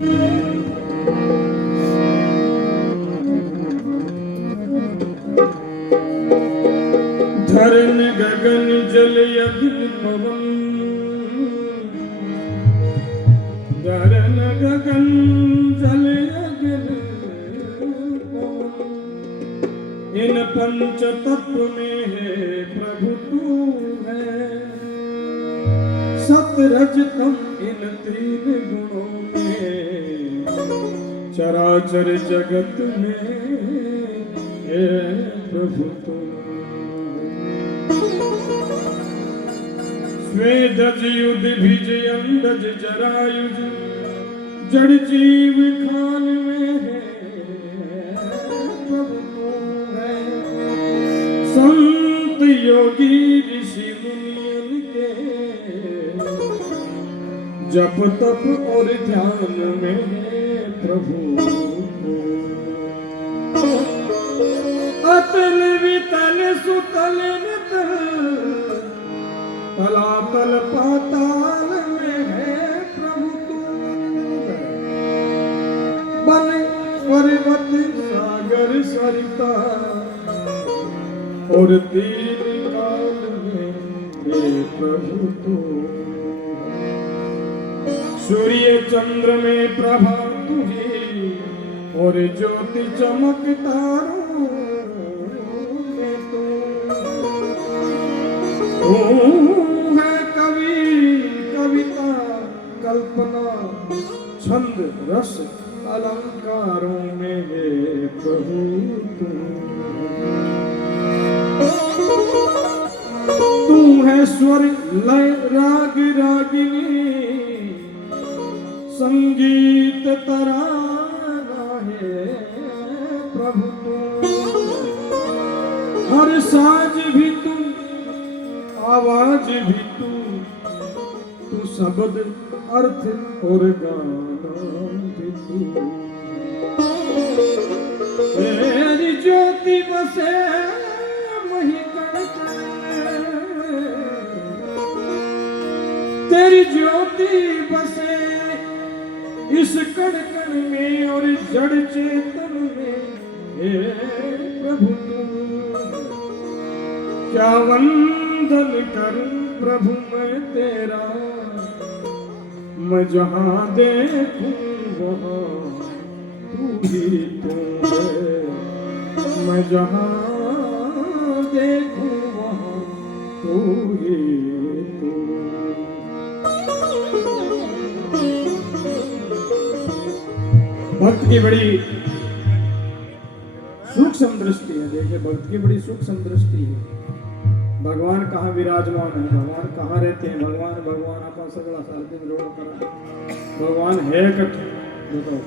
धरन गगन जल अग्नि पवन, धरन गगन जल अग्नि पवन, इन पंच तत्व में है प्रभु तू है। सत रज तम इन तीन गुणों में, चराचर जगत में है प्रभु तू। स्वेदज युध भिज अंडज जरायुज, जड़ जीव खान में है प्रभु तू है। संत योगी ऋषि मुनियन के, जप तप और ध्यान में है प्रभु तू। अतल वितल सुतल नितल, तलातल पाताल में है प्रभु तू। बन पर्वत सागर सरिता, और तीन काल में है प्रभु तू। सूर्य चंद्र में प्रभा तुझी, और ज्योति चमक तारों में तू। तू है कवि कविता कल्पना, छंद रस अलंकारों में है प्रभु तू। तू है स्वर लय राग रागिनी, संगीत तराना है प्रभु तू। हर साज भी तू, आवाज भी तू, तू शब्द अर्थ और गाना भी तू। तेरी ज्योति बसे वही कण कण, तेरी ज्योति बसे इस कण कण में, और जड़ चेतन में हे प्रभु तू। क्या वंदन करूं प्रभु मैं तेरा, मैं जहां देखूं वहां तू ही तू है। मैं जहां देखूं वहां तू ही तू। भक्त की बड़ी सूक्ष्म दृष्टि है। देखिए, भक्त की बड़ी सूक्ष्म दृष्टि है। भगवान कहाँ विराजमान है, भगवान कहाँ रहते हैं, भगवान भगवान आपा सगड़ा सार दिन रोड करा, भगवान है कट। बताओ,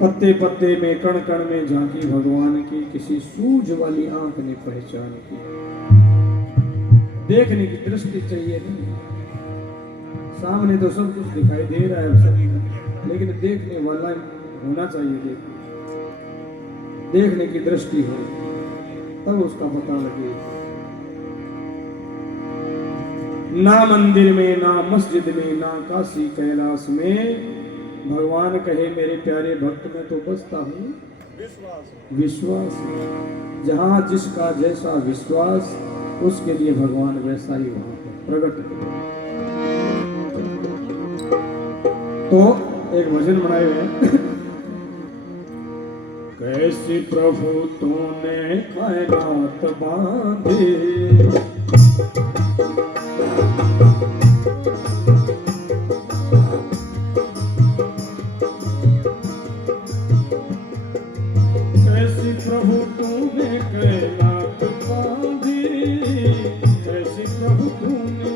पत्ते पत्ते में कण कण में झांकी भगवान की, किसी सूझ वाली आंख ने पहचान की। देखने की दृष्टि चाहिए नहीं, सामने तो सब कुछ दिखाई दे रहा है सब, लेकिन देखने वाला होना चाहिए। देखने की दृष्टि हो तब उसका पता लगे। ना मंदिर में, ना मस्जिद में, ना काशी कैलाश में, भगवान कहे मेरे प्यारे भक्त मैं तो बसता हूँ विश्वास। जहाँ जिसका जैसा विश्वास, उसके लिए भगवान वैसा ही वहां पर प्रकट करे। तो एक भजन बनाए हुए हैं। कैसी प्रभु तूने कायनात बांधी, कैसी प्रभु तूने कायनात बांधी, कैसी प्रभु तूने,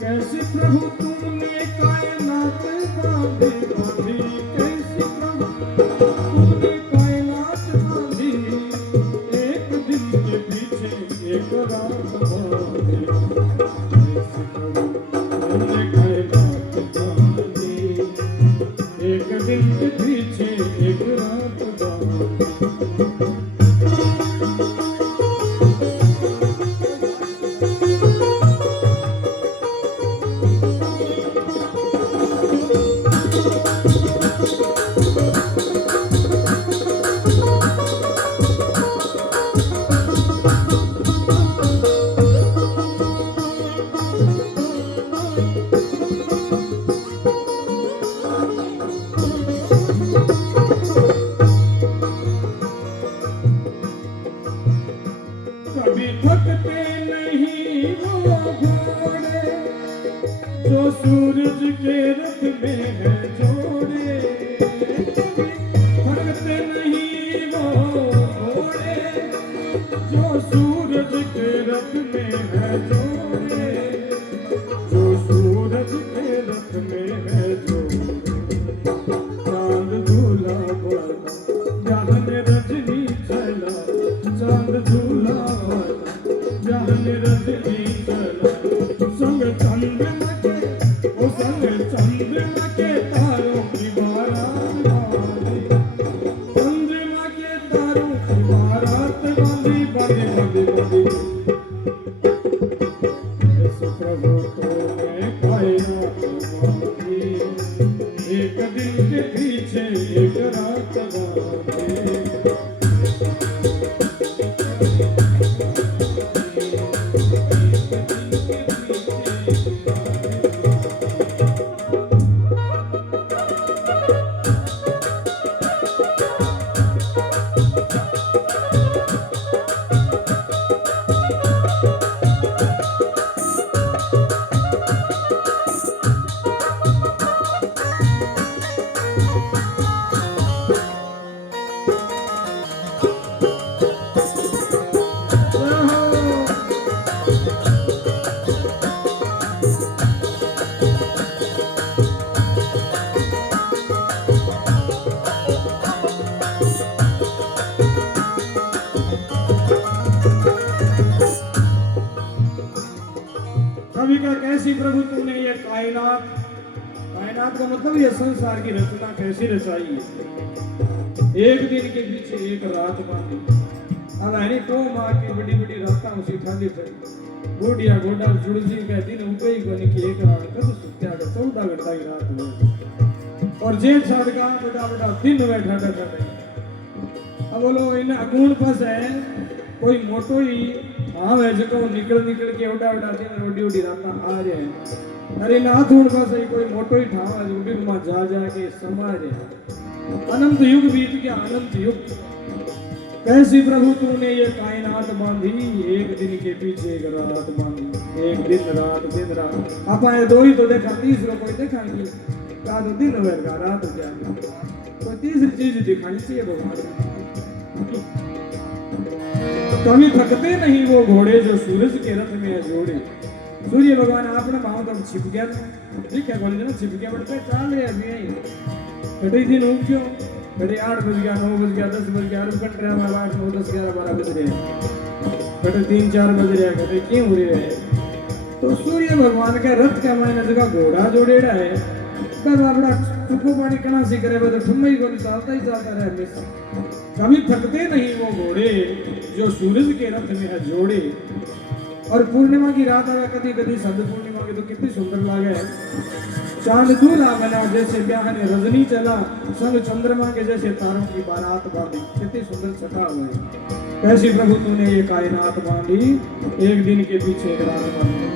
कैसी प्रभु तूने कायनात बांधी, बांधी कैसी प्रभु तूने कायनात बांधी। एक दिन के पीछे एक रात बांधी, कैसी प्रभु तूने कायनात बांधी। एक दिन के पीछे एक रात बांधी। के रथ में है जोड़े, थकते नहीं वो घोड़े, जो सूरज के रथ में है जोड़े, जो सूरज के रथ में है जोड़े। चांद झूला वाला जहन रजनी चला, चांद झूला वाला जहन रजनी चला, संग चंद्रमा के ओ संग चंद्रमा के तारों की बारात बांधी, चंद्रमा के तारों की बारात बांधी बांधी बांधी बांधी। ऐसे प्रभु तूने कायनात बांधी, एक दिन के पीछे एक रात बांधी। कवि का कैसी प्रभु तुमने ये कायनात, कायनात का मतलब ये संसार की रचना कैसी रचाई है। एक दिन के पीछे एक रात बांधी। अब हरी तो माँ की बड़ी बड़ी रात उसी ठाली पड़ी, बूढ़िया गोडा जुड़जी का दिन उठे ही कोनी की एक रात कद सुत्या का 14 घंटा की रात हुई, और जेठ साथ का बड़ा बड़ा दिन बैठा बैठा अब बोलो इन अगुण पास है कोई मोटो ही हाँ है जो निकल निकल के उड़ा उड़ा दिन रोडी उड़ी रात आ रहे हैं। अरे ना थोड़ पास है कोई मोटो ही ठाव है जो भी वहां जा जा के समा रहे। अनंत युग बीत गया, अनंत युग। कैसी प्रभु तूने ये कायनात बांधी, एक दिन के पीछे एक रात बांधी, एक दिन रात। आप आए दो ही तो देखा, तीसरा कोई देखा नहीं, का तो दिन होगा रात क्या, कोई तीसरी चीज दिखानी चाहिए भगवान। कभी थकते नहीं वो घोड़े जो सूरज के रथ में है जोड़े। सूर्य भगवान आपने भाव तब छिप गया, ठीक है बोले ना छिप गया, बढ़ते चाल रहे अभी यही कटे दिन हो क्यों, कटे 8 बज गया, 9 बज गया, 10 बज गया, रुकट रहे हमारे 8 9 10 11 12 बज रहे, कटे 3 4 बज रहे, कटे क्यों हो रहे हैं। तो सूर्य भगवान का रथ का मैंने जगह घोड़ा जोड़ेड़ा है, तब अपना चुप्पो पानी कना सी करे तो ठुम्मा ही कोई चलता ही चलता रहे हमेशा। कभी थकते नहीं वो घोड़े जो सूरज के रथ में है जोड़े। और पूर्णिमा की रात अगर कभी कभी शब्द पूर्णिमा की तो कितनी सुंदर लागे। चांद दूल्हा बना जैसे ब्याह ने रजनी चला, संग चंद्रमा के जैसे तारों की बारात बांधी। कितनी सुंदर छटा हुई। कैसी प्रभु तूने ये कायनात बांधी, एक दिन के पीछे एक रात बांधी।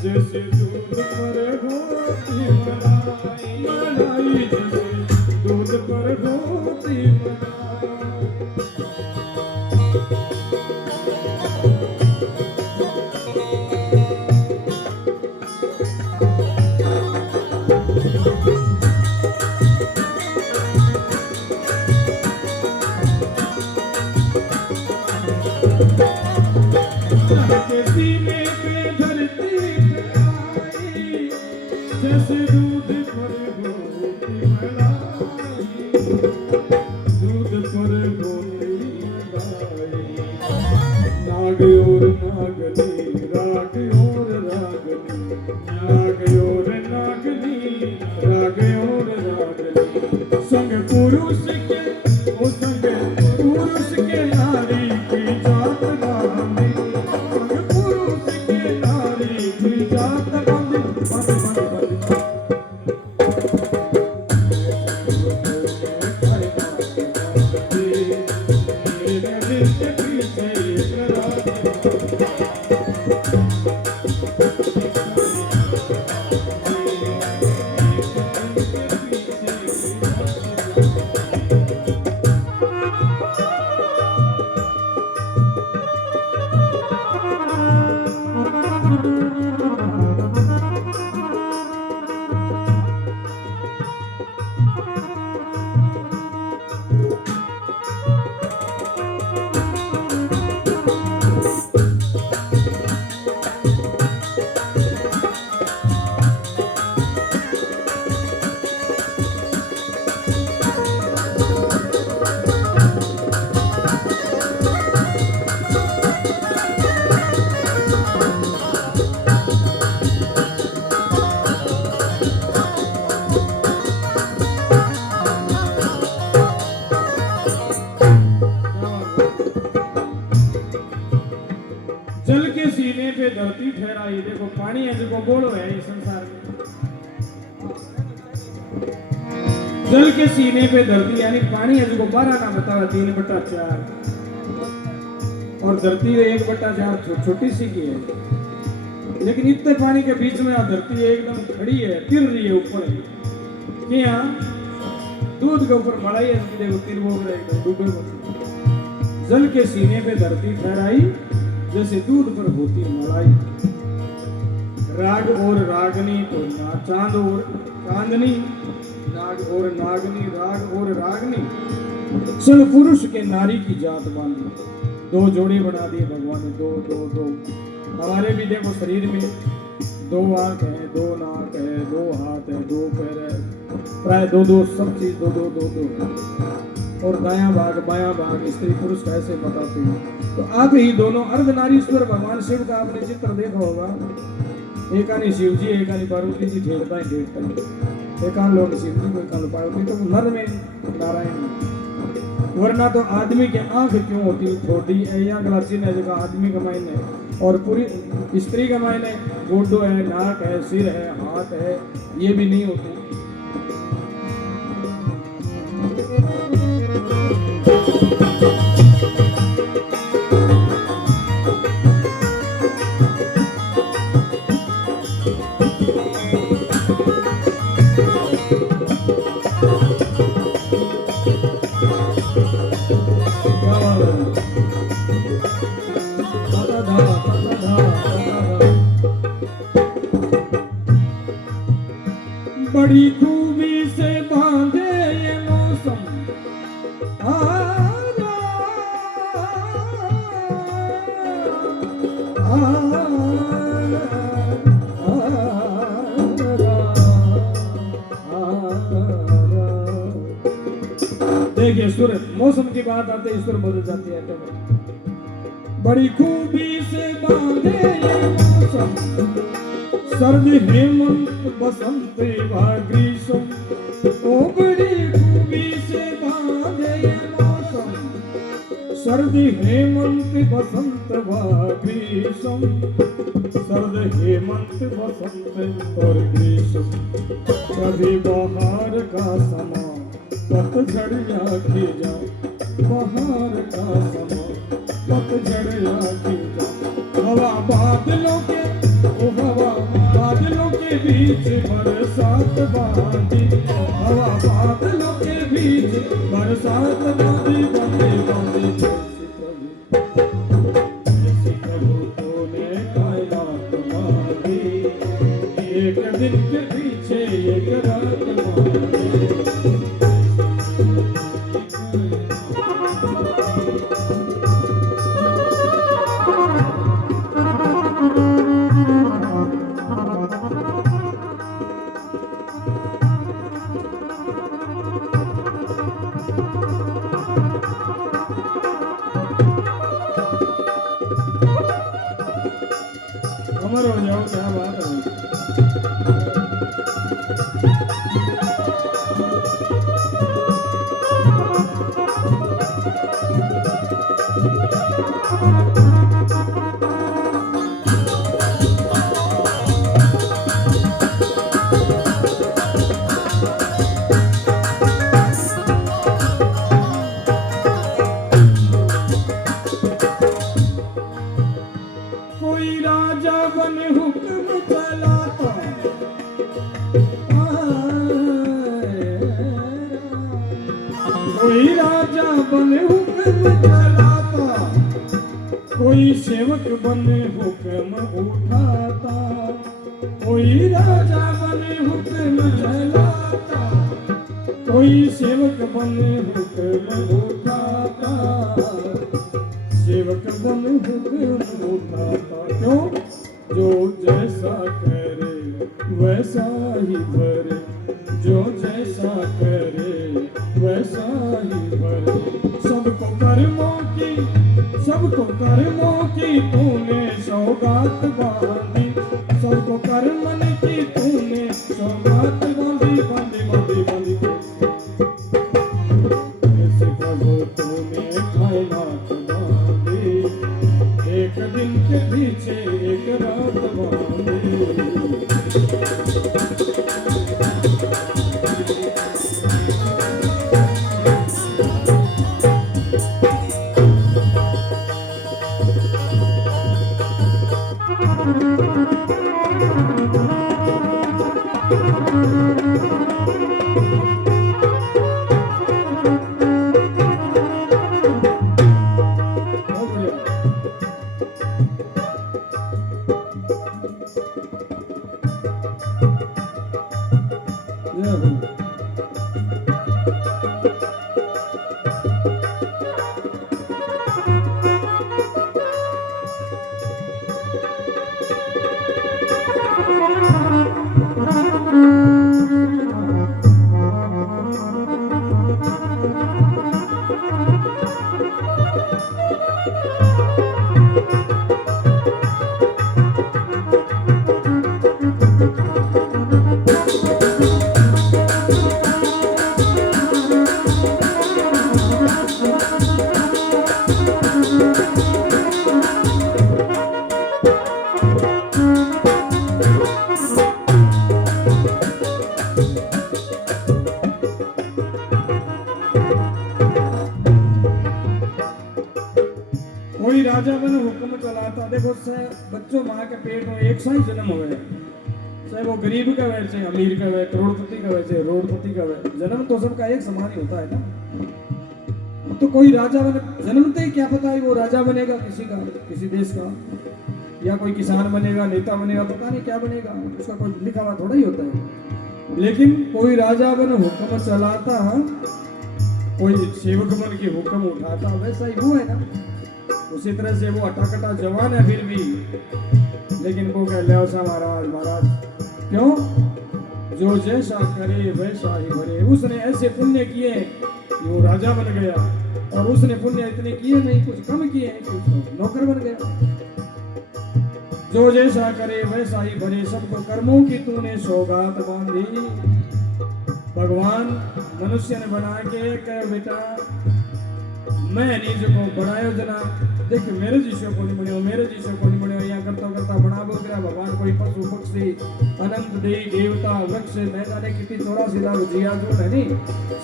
जैसे दूध पर होती मलाई, मलाई जैसे दूध पर होती मलाई। सीने पे धरती जैसे दूध पर होती मलाई। दूध पर होती मलाई, नाग और नागनी राग और रागनी, नाग और नागनी राग और रागनी, संग पुरुष के ओ संग पुरुष के नारी की जात बांधी, संग पुरुष के नारी की जात बांधी, जल के सीने पे धरती ठहराई। देखो पानी है जो गोलो है इस संसार में। जल के सीने पे धरती यानी पानी है जो 12 ना बतावा 3/4 और धरती 1/4 छोटी सी की है, लेकिन इतने पानी के बीच में धरती एकदम खड़ी है, तिर रही है ऊपर कि यहाँ दूध के ऊपर मलाई है, देखो तिर वो डूबे। जल के सीने पे धरती ठहराई जैसे दूध पर होती मलाई, राग और रागनी तो चांद और चांदनी, नाग और नागनी राग और रागनी, सब पुरुष के नारी की जात बांधी। 2 जोड़े बना दिए भगवान ने, 2 2 2। हमारे भी देखो शरीर में 2 आंख है, 2 नाक है, 2 हाथ है, 2 पैर है, प्राय 2 2 सब चीज 2 2 2 2 और दायां भाग बायां भाग स्त्री पुरुष कैसे बताते हैं। तो आप ही दोनों अर्धनारीश्वर भगवान शिव का आपने चित्र देखा होगा। एक आनी शिव जी, एक आनी पार्वती जी, ढेरता ही ढेरता ही, एक आन लोग शिव जी, एक आन पार्वती, तो नर में नारायण। वरना तो आदमी के आंख क्यों होती छोटी या गलाचिन है जगह आदमी का मायने, और पूरी स्त्री का मायने गोडो है, नाक है, सिर है, हाथ है, ये भी नहीं होती। बड़ी खूबी से बांधे ये मौसम देखिए सुर मौसम की बात आते ही सुर बदल जाती है। तो बड़ी खूबी से बांधे ये मौसम, सर्द हेमंत बसंत व ग्रीष्म, ओ बड़ी खूबी से बांधे ये मौसम, सर्द हेमंत बसंत व ग्रीष्म, सर्द हेमंत बसंत और ग्रीष्म, कभी बहार का समा पतझड़ या खिजा, बहार का समा पतझड़ या खिजा, हवा बादलों के ओ हवा बादलों के बीच बरसात बांधी, हवा बादलों के बीच बरसात बांधी, बांधी बांधी जैसे प्रभु तूने कायनात बांधी, एक दिन के पीछे एक रात बांधी। अमर हो जाओ, क्या बात है। कोई राजा बन हुक्म चलाता, कोई राजा बन हुक्म चलाता, कोई सेवक बन हुक्म उठाता, कोई राजा बन हुक्म चलाता, कोई सेवक बन हुक्म उठाता, सेवक बन हुक्म उठाता। क्यों? जो जैसा करे वैसा ही भरे, जो जैसा करे वैसा ही भरे। सबको कर्मों की तूने सौगात बांधी, सबको कर्मन की तूने सौगात बांधी, बांधी बांधी बांधी। ऐसे प्रभु तूने कायनात बांधी, एक दिन के पीछे एक रात बांधी। कोई राजा बन हुक्म चलाता। देखो बच्चों माँ के पेट में एक सा ही जन्म हुए, चाहे वो गरीब का वह, चाहे अमीर का वह, करोड़पति का वह, चाहे रोडपति का वह, जन्म तो सबका एक समान ही होता है ना। तो कोई राजा बने, जन्मते ही क्या पता है वो राजा बनेगा किसी का, किसी देश का, या कोई किसान बनेगा, नेता बनेगा, पता नहीं क्या बनेगा, उसका कोई लिखा हुआ थोड़ा ही होता है। लेकिन कोई राजा बन हुक्म चलाता, कोई सेवक बन के हुक्म उठाता, वैसा ही वो है ना। उसी तरह से वो अटाकटा जवान है फिर भी, लेकिन वो कह ले महाराज महाराज क्यों? जो जैसा करे वैसा ही भरे। उसने ऐसे पुण्य किए कि वो राजा बन गया, और उसने पुण्य इतने किए नहीं, कुछ कम किए कुछ नौकर बन गया। जो जैसा करे वैसा ही भरे, सबको कर्मों की तूने सौगात बांधी। भगवान मनुष्य ने बना के कहे बेटा मैं निज को बनायो जना, देख मेरे जिसो को नहीं बनियो, मेरे जिसो को नहीं बनियो। यहाँ करता करता बना बोल गया भगवान कोई पशु पक्षी अनंत देवी देवता वृक्ष न जाने कितनी 84 लाख जिया जो है नहीं,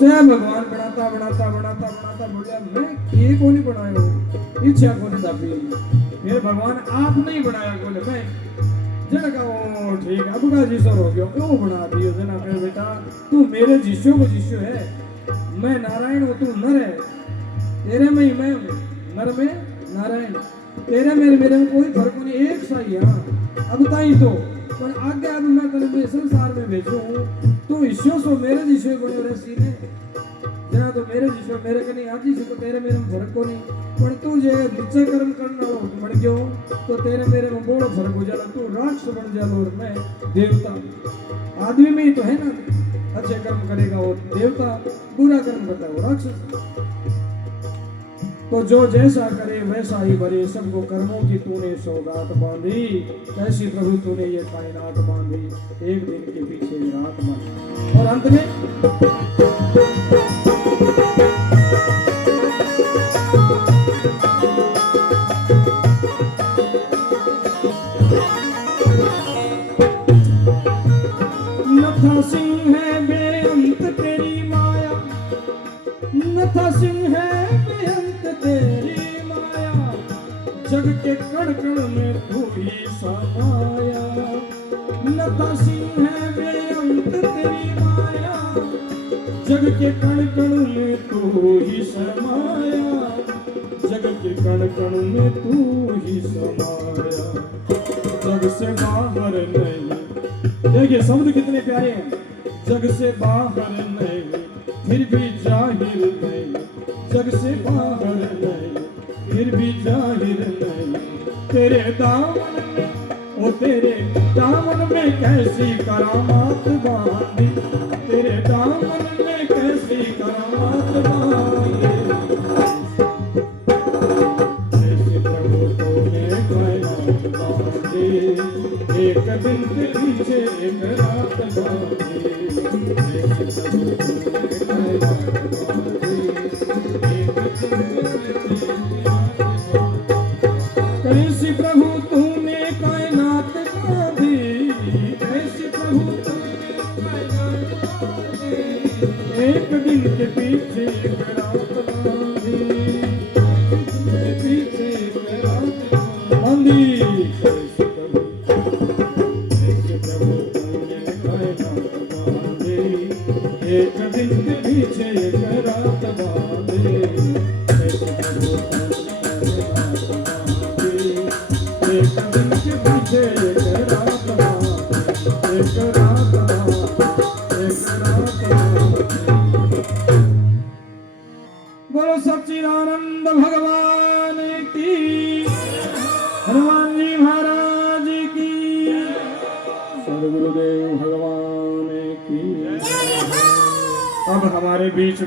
सब भगवान बनाता बनाता बनाता बनाता बोलिया मैं ये को नहीं बनायो, इच्छा को नहीं दापी मेरे भगवान आप नहीं बनाया। बोले मैं जन का वो ठीक अब का जिसो हो गया क्यों बना दियो। जना कहे बेटा तू मेरे जिसो को जिसो है, मैं नारायण हूँ तू नर है, तेरे में ही मैं नर में नारायण, तेरे मेरे में कोई फर्क नहीं, एक सा ही। हाँ अब ताई तो पर आगे अब मैं तेरे संसार में भेजू हूँ, तू ईश्वर सो मेरे जिसो बनो रे सीने, जना तो मेरे जिसो मेरे कने आज ही तो तेरे मेरे में फर्क को नहीं। पर तू जे नीचे कर्म करना हो मर गयो तो तेरे मेरे में बड़ा फर्क हो जाला, तू राक्षस बन जाला और मैं देवता। आदमी में ही तो है ना, अच्छे कर्म करेगा वो देवता, बुरा कर्म करता है वो राक्षस। तो जो जैसा करे वैसा ही भरे, सबको कर्मों की तूने सौगात बांधी, कैसी प्रभु तूने ये कायनात बांधी, एक दिन के पीछे रात बांधी। और अंत में नथा सिंह है बेअंत तेरी माया, नथा सिंह है बेअंत तेरी माया, जग के कण कण में तू ही समाया। नथा सिंह है बेअंत तेरी माया, जग के कण कण में तू ही समाया, जग के कण कण में तू ही समाया, जग से बाहर नहीं। देखिए शब्द कितने प्यारे हैं, जग से बाहर नहीं फिर भी जाहिर नहीं, जग से बाहर नहीं फिर भी जाहिर नहीं, तेरे दामन में ओ तेरे दामन में कैसी करामात बांधी, तेरे दामन में कैसी करामात बांधी, ऐसे प्रभु तूने कायनात बांधी, एक दिन के पीछे एक रात बांधी, ऐसे प्रभु तूने कायनात बांधी, एक दिन के पीछे कैसी प्रभु तूने कायनात बांधी, कैसी प्रभु तूने कायनात बांधी, एक दिन के पीछे एक रात बांधी, एक दिन के पीछे एक रात बांधी, कैसी प्रभु तूने कायनात बांधी, एक दिन के पीछे एक रात बांधी, कैसी प्रभु एक दिन के पीछे एक रात बांधी, एक रात बांधी, एक रात बांधी। बोलो सच्चिदानंद भगवान की, हनुमान जी महाराज की, सद्गुरुदेव भगवान की। अब हमारे बीच